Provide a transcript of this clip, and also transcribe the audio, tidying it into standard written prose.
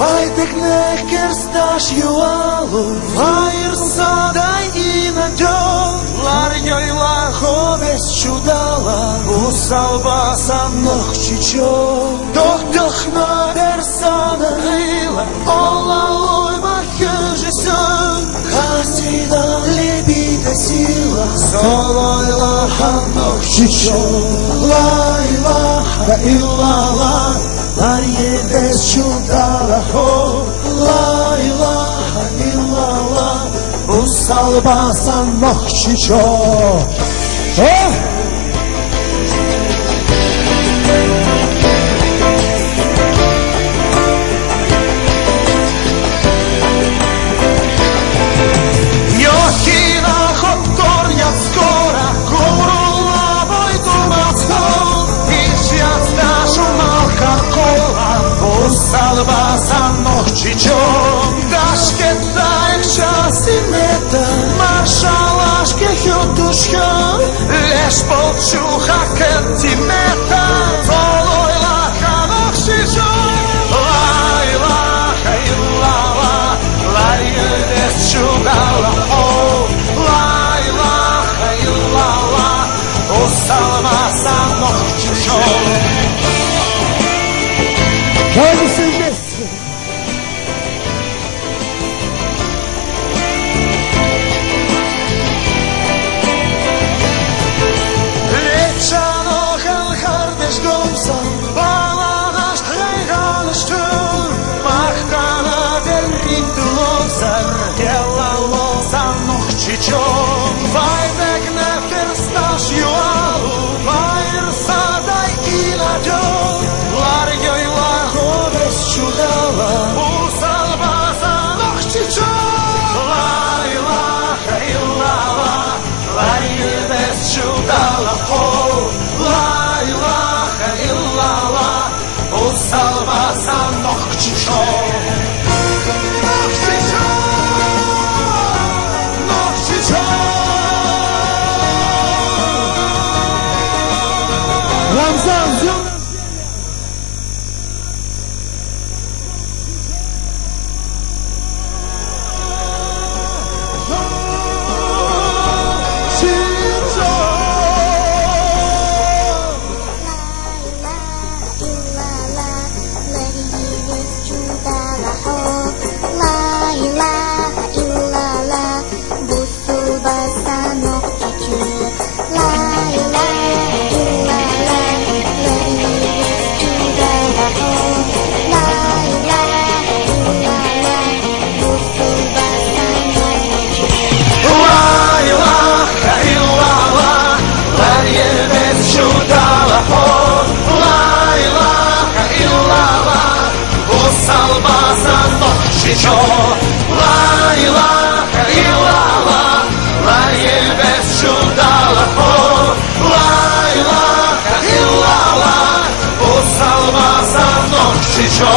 Vai tik nekerstāš jualu, vai ir sadai inadjo, larjoj laho bez čudala, usalba sam nohčičo, doch na persona hila, ola lojma hjužison, hasida libita sila, soloj laha nohčičo, la ilaha illallah. Larje bez čudala, ho, la ilaha illallah, usalba sam nohčičo. Johina hotorja skora, kurula vojtumatsko, išjat našu malka kola, usalba sam nohčičo. Daške dajek časi meta, maršalaške hjutuška, leš počuha kentimeta, voloj laka nohčičo. La ilaha illallah, larje bez čudala, la ilaha illallah, usalba sam nohčičo. Dajmo se vmesте! Lečano helhardeš gomsa, balanaš trejganaš tur, mahkana del rintulozar, jela lozan nohčičo. Vai veg ne perstaš jualu, vai ir sadai inadjo, larjoj laho bez čudala, usalba sam nohčičo. La ilaha illallah, larje bez čudala, la ilaha illallah, usalba sam nohčičo. Nohčičo, nohčičo. Ramzan, zyon! La ilaha illallah, larje bez čudala, la ilaha illallah, usalba sam nohčičo.